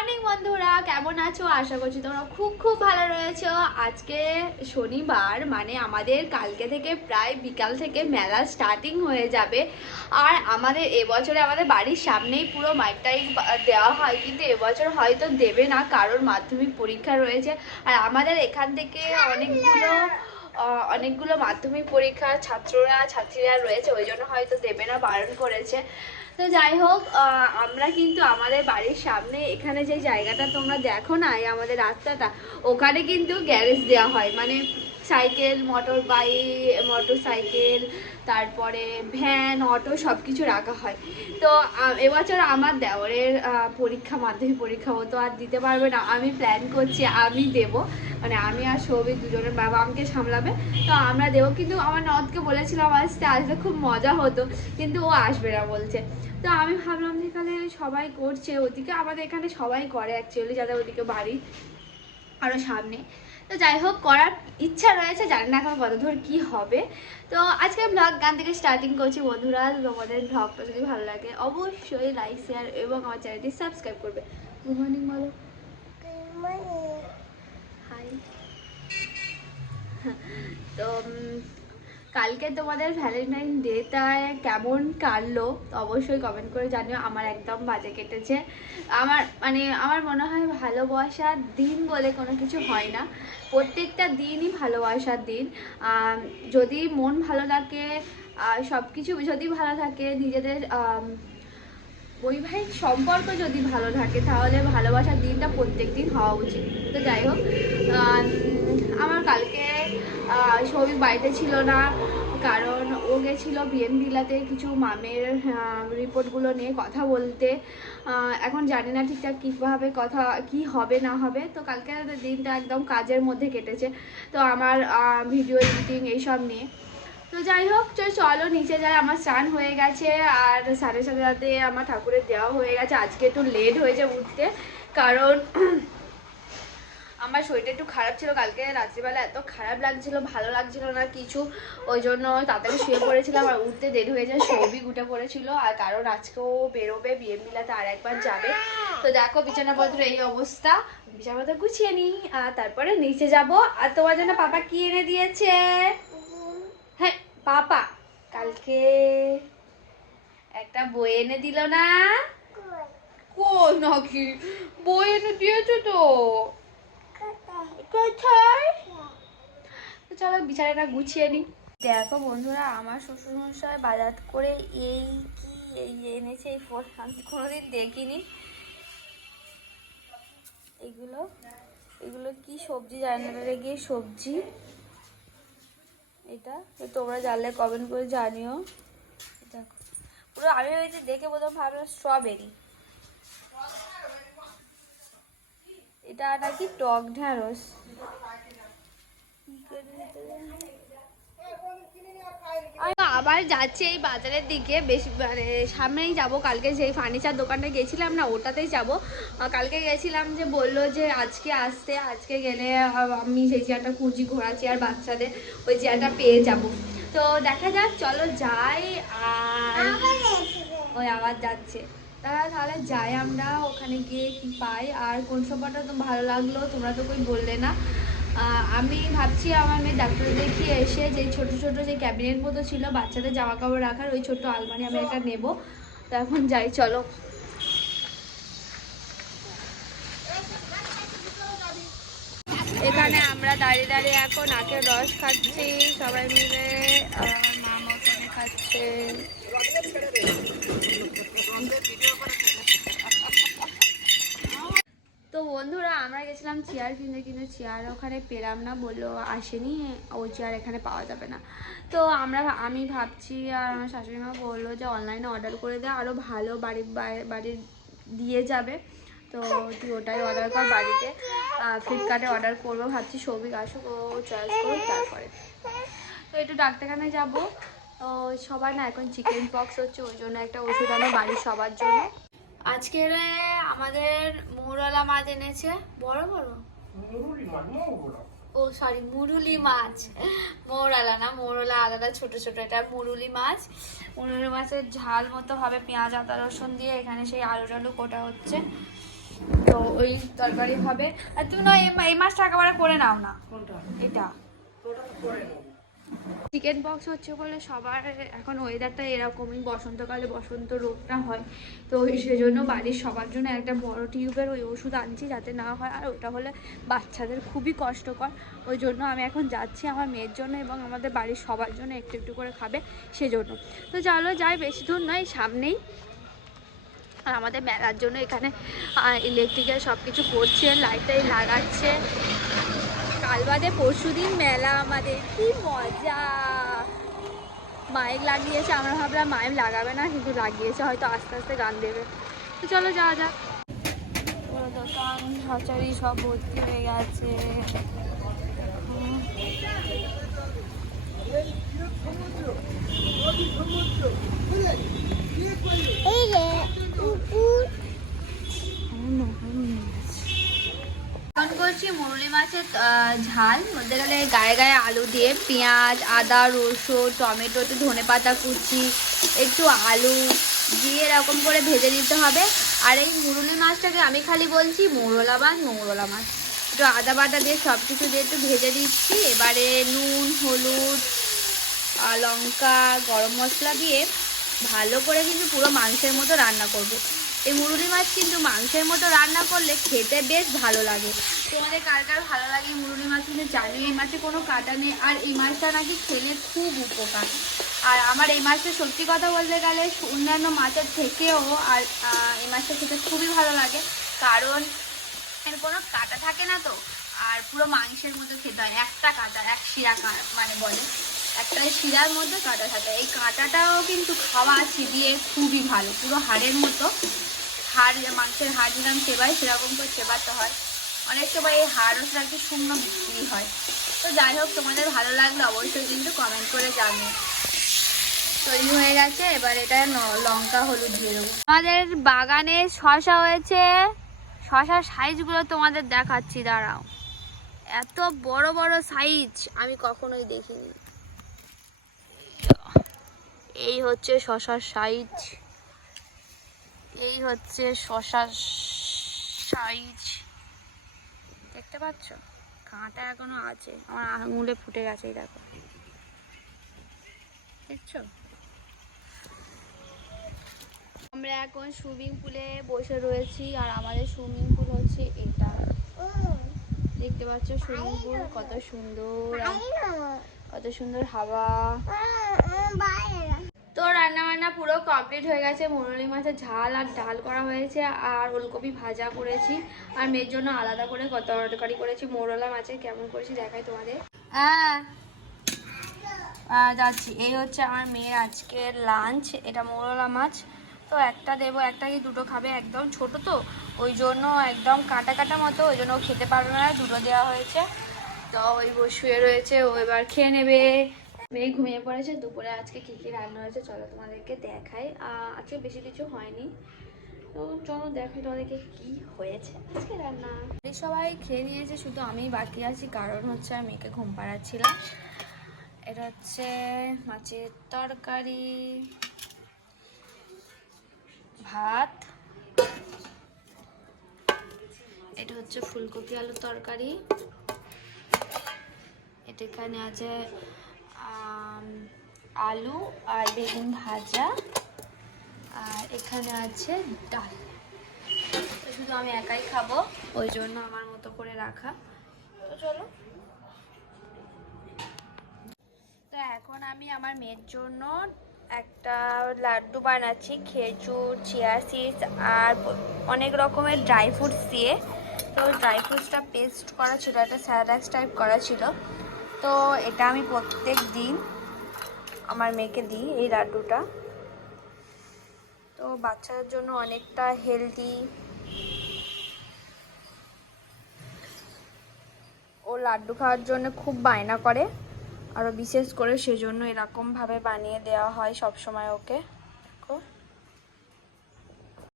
Morning বন্ধুরা, কেমন আছো? আশা করছি তোমরা খুব খুব ভালো রয়েছো। আজকে শনিবার মানে আমাদের কালকে থেকে প্রায় বিকাল থেকে মেলা স্টার্টিং হয়ে যাবে। আর আমাদের এবছরে আমাদের বাড়ির সামনেই পুরো মাইকটাই দেওয়া হয়, কিন্তু এবছর হয়তো দেবে না, কারোর মাধ্যমিক পরীক্ষা রয়েছে। আর আমাদের এখান থেকে অনেকগুলো অনেকগুলো মাধ্যমিক পরীক্ষা ছাত্ররা, ছাত্রীরা রয়েছে, ওই জন্য হয়তো দেবে না বারণ করেছে। তো যাই হোক আমরা কিন্তু আমাদের বাড়ির সামনে এখানে যে জায়গাটা তোমরা দেখো না আমাদের রাস্তাটা, ওখানে কিন্তু গ্যারেজ দেওয়া হয়। মানে cycle motor bike motor cycle তারপরে ভ্যান অটো সব কিছু রাখা হয়। তো এবছর আমার দেওরের পরীক্ষা, মাধ্যমিক পরীক্ষা হতো, আর দিতে পারবে না। আমি প্ল্যান করছি, আমি দেব। মানে আমি আর সৌভিক দুজনের বাবা আমাকে সামলাবে। তো আমরা দেবো। কিন্তু আমার নদকে বলেছিলাম আসতে, আসলে খুব মজা হতো। কিন্তু ও আসবে না বলছে। তো আমি ভাবলাম যে এখানে সবাই করছে। ওদিকে আমাদের এখানে সবাই করে অ্যাকচুয়ালি যাদের ওদিকে বাড়ি আরও সামনে। তো যাই হোক করার ইচ্ছা রয়েছে জানি না এখন কত কি কী হবে। তো আজকে ব্লগ গান থেকে স্টার্টিং করছি বন্ধুরা তোমাদের ব্লগটা যদি ভালো লাগে অবশ্যই লাইক শেয়ার এবং আমার চ্যানেলটি সাবস্ক্রাইব করবে। গুড মর্নিং বলো। হাই তো কালকে তোমাদের ভ্যালেন্টাইন ডেটায় কেমন কাটলো অবশ্যই কমেন্ট করে জানিও। আমার একদম বাজে কেটেছে। আমার মানে আমার মনে হয় ভালোবাসার দিন বলে কোনো কিছু হয় না। প্রত্যেকটা দিনই ভালোবাসার দিন। যদি মন ভালো থাকে সব কিছু যদি ভালো থাকে, নিজেদের বৈবাহিক সম্পর্ক যদি ভালো থাকে, তাহলে ভালোবাসার দিনটা প্রত্যেক দিন হওয়া উচিত। তো যাই হোক আম, আমার কালকে আহ, সৌভিক বাড়িতে ছিল না, কারণ ও গেছিল বিএম বিলাতে কিছু মামের রিপোর্টগুলো নিয়ে কথা বলতে। এখন জানি না ঠিকঠাক কীভাবে কথা, কি হবে না হবে। তো কালকে দিনটা একদম কাজের মধ্যে কেটেছে। তো আমার ভিডিও এডিটিং এইসব নিয়ে। তো যাই হোক চলো নিচে যাই, আমার স্নান হয়ে গেছে। আর সাড়ে সাথে সাথে আমার ঠাকুরের দেওয়া হয়ে গেছে। আজকে একটু লেট হয়েছে উঠতে, কারণ আমার শরীরটা একটু খারাপ ছিল কালকে রাত্রিবেলা এত খারাপ লাগছিল ভালো লাগছিল না কিছু। ওই জন্য তাড়াতাড়ি শুয়ে পড়েছিলাম আর উঠতে দেরি হয়ে যায় সৌভিক উঠে পড়েছিল। আর কারণ আজকেও বেরোবে বিয়ে মিলাতে আর একবার যাবে। তো দেখো বিছানাপত্র এই অবস্থা। বিছানাপত্র গুছিয়ে নিই আর তারপরে নিচে যাব। আর তোমার জন্য পাপা কি এনে দিয়েছে? হ্যাঁ পাপা কালকে একটা বই এনে দিল না? কই নাকি? বই এনে দিয়েছ তো? তো চলো বিছানাটা গুছিয়ে নিই। দেখো বন্ধুরা, আমার শ্বশুরমশাই বাজার করে এই কি, এই এনেছে, এই ফল আমি কোনোদিন দেখিনি। এগুলো এগুলো কি সবজি জানি না, এটা গিয়ে সবজি? এটা তোমরা জানলে কমেন্ট করে জানিও। দেখো, পুরো আমি হয়েছে দেখে প্রথম ভাবলাম স্ট্রবেরি এটা নাকি টক ঢ্যাঁড়স আবার যাচ্ছে এই বাজারের দিকে। বেশি মানে সামনেই যাব। কালকে যেই ফার্নিচার দোকানটা গেছিলাম না ওটাতেই যাব। কালকে গেছিলাম যে বলল যে আজকে আসতে আজকে গেলে আমি সেই চেয়ারটা খুঁজি ঘোড়া চেয়ার বাচ্চাদের ওই চেয়ারটা পেয়ে যাব। তো দেখা যাক চলো যাই আর ওই আবার যাচ্ছে। তারা তাহলে যাই আমরা ওখানে গিয়ে কি পাই। আর কোন সোফাটা তো ভালো লাগল, তোমরা তো কই বললে না। আমি ভাবছি আমার মেয়ে ডাক্তার দেখিয়ে এসে যে ছোট ছোট যে ক্যাবিনেট মতো ছিল, বাচ্চাদের জামা কাপড় রাখার ওই ছোট আলমারি আমি একটা নেব। তো এখন যাই, চলো। এখানে আমরা দাঁড়িয়ে দাঁড়িয়ে এখন আখের রস খাচ্ছি। সবাই মিলে মাম ওখানে খাচ্ছে। তো বন্ধুরা, আমরা গেছিলাম চেয়ার কিনতে, কিন্তু চেয়ার ওখানে পেলাম না বলল আসেনি, ওই চেয়ার এখানে পাওয়া যাবে না। তো আমরা আমি ভাবছি আর আমার শাশুড়ি মা বলল যে অনলাইনে অর্ডার করে দে আরও ভালো বাড়ি বাড়ি- বাড়ির দিয়ে যাবে। তো তুই ওটাই অর্ডার কর বাড়িতে। ফ্লিপকার্টে অর্ডার করব, ভাবছি সৌভিক আসুক, ও চয়েস করুক, তারপরে। তো একটু ডাক্তারখানে যাব। সবার না এখন চিকেন পক্স হচ্ছে ওই জন্য একটা ওষুধ আনো বাড়ির সবার জন্য। আজকের আমাদের মৌরলা মাছ এনেছে। বড় বড়? ও সরি মুরুলি মাছ। মৌরালা না মৌরলা আলাদা ছোট ছোট। এটা মুরুলি মাছ। মুরুলি মাছের ঝাল মতো হবে পেঁয়াজ আদা রসুন দিয়ে এখানে সেই আলু টালু কোটা হচ্ছে। তো ওই তরকারি হবে। আর তুমি না এই মাছটা একেবারে করে নাও না। কোনটা? এটা। ওটা করে। চিকেন পক্স হচ্ছে বলে সবার এখন ওয়েদারটা এরকমই, বসন্তকালে বসন্ত রোগটা হয়। তো সেজন্য বাড়ির সবার জন্য একটা বড় টিউবের ওই ওষুধ আনছি যাতে না হয়, আর ওটা হলে বাচ্চাদের খুবই কষ্টকর। ওই জন্য আমি এখন যাচ্ছি আমার মেয়ের জন্য এবং আমাদের বাড়ির সবার জন্য একটু একটু করে খাবে সেজন্য। তো চলো যাই, বেশি দূর নয়, সামনেই। আর আমাদের মেলার জন্য এখানে ইলেকট্রিকের সব কিছু করছে লাইট লাগাচ্ছে। কাল বাদে পরশু দিন মেলা আমাদের। কি মজা। মাইক লাগিয়েছে আমরা ভাবলাম মাইক লাগাবে না কিন্তু লাগিয়েছে হয়তো আস্তে আস্তে গান দেবে। তো চলো যাওয়া যাক। দোকান হাচারি সব ভর্তি হয়ে গেছে। করছি, মুরুলি মাছের ঝাল। বলতে গেলে গায়ে গায়ে আলু দিয়ে পেঁয়াজ, আদা, রসুন, টমেটো, একটু ধনে পাতা কুচি, একটু আলু দিয়ে এরকম করে ভেজে নিতে হবে। আর এই মুরুলি মাছটাকে আমি খালি বলছি মৌরলা মাছ মৌরলা মাছ। একটু আদা বাটা দিয়ে সব কিছু দিয়ে একটু ভেজে দিচ্ছি। এবারে নুন, হলুদ লঙ্কা, গরম মশলা দিয়ে ভালো করে কিন্তু পুরো মাংসের মতো রান্না করব। এই মুরুলি মাছ কিন্তু মাংসের মতো রান্না করলে খেতে বেশ ভালো লাগে। তোমাদের কার কার ভালো লাগে এই মুরুলি মাছ কিন্তু জানি, এই মাছে কোনো কাটা নেই, আর এই মাছটা নাকি খেলে খুব উপকার। আর আমার এই মাছটা সত্যি কথা বলতে গেলে অন্যান্য মাছের থেকেও আর এই মাছটা খেতে খুবই ভালো লাগে। কারণ এর কোনো কাটা থাকে না তো, আর পুরো মাংসের মতো খেতে হয় একটা কাটা, এক শিরা মানে বলে, একটা শিরার মধ্যে কাটা থাকে। এই কাঁটাটাও কিন্তু খাওয়া চিবিয়ে খুবই ভালো। পুরো হাড়ের মতো, হাড়, মাংসের হাড় যেরকম চেবাই সেরকম করে চেবাতে হয়। অনেক সময় এই হাড়ও নাকি শূন্য বিক্রি হয়। তো যাই হোক, তোমাদের ভালো লাগলে অবশ্যই কিন্তু কমেন্ট করে জানিও। তৈরি হয়ে গেছে, এবার এটা লঙ্কা, হলুদ দিয়ে দেবো। আমাদের বাগানে শশা হয়েছে। শশার সাইজগুলো তোমাদের দেখাচ্ছি, দাঁড়াও। এত বড় বড় সাইজ আমি কখনোই দেখিনি। এই হচ্ছে শশার সাইজ এই হচ্ছে শশার সাইজ দেখতে পাচ্ছ? কাঁটা এখনও আছে। আমার আঙুলে ফুটে গেছে দেখো। দেখছ? আমরা এখন সুইমিং পুলে বসে রয়েছি আর আমাদের সুইমিং পুল হচ্ছে এটা। দেখতে পাচ্ছ সুইমিং পুল কত সুন্দর। কত সুন্দর হাওয়া। তো রান্না পুরো কমপ্লিট হয়ে গেছে। মুরলি মাছের ঝাল আর ডাল করা হয়েছে আর ওলকপি ভাজা করেছি। আর মেয়ের জন্য আলাদা করে কত তরকারি করেছি। মোরলা মাছের কেমন করেছি দেখাই তোমাদের। হ্যাঁ। যাচ্ছি। এই হচ্ছে আমার মেয়ের আজকের লাঞ্চ এটা মোরলা মাছ। তো একটা দেবো একটা কি দুটো খাবে একদম ছোট তো। ওই জন্য একদম কাটা কাটা মতো ওই জন্য খেতে পারবে না। দুটো দেওয়া হয়েছে। তো ওই শুয়ে রয়েছে ও এবার খেয়ে নেবে। মেয়ে ঘুমিয়ে পড়েছে, দুপুরে আজকে কী কী রান্না হয়েছে চলো তোমাদেরকে দেখাই। আজকে বেশি কিছু হয়নি। তো চলো দেখাই তোমাদেরকে কি হয়েছে আজকে রান্না। সবাই খেয়ে নিয়েছে, শুধু আমি বাকি আছি, কারণ হচ্ছে আমি মেয়েকে ঘুম পাড়াচ্ছিলাম। এটা হচ্ছে মাছের তরকারি, ভাত, এটা হচ্ছে ফুলকপি আলুর তরকারি। এটা এখানে আছে আলু আর বেগুন ভাজা। আর এখানে আছে ডাল। শুধু আমি একাই খাব, ওই জন্য আমার মতো করে রাখা। তো চলো। তো এখন আমি আমার মেয়ের জন্য একটা লাড্ডু বানাচ্ছি, খেজুর, চিয়া সিডস আর অনেক রকমের ড্রাই ফ্রুটস দিয়ে। তো ড্রাই ফ্রুটসটা পেস্ট করা ছিল, একটা স্যালাক্স টাইপ করা ছিল। তো এটা আমি প্রত্যেক দিন আমার মেয়েকে দিই, এই লাড্ডুটা। তো বাচ্চাদের জন্য অনেকটা হেলদি ও লাড্ডু খাওয়ার জন্য খুব বায়না করে আরও বিশেষ করে সেজন্য এরকমভাবে বানিয়ে দেওয়া হয় সব সময় ওকে।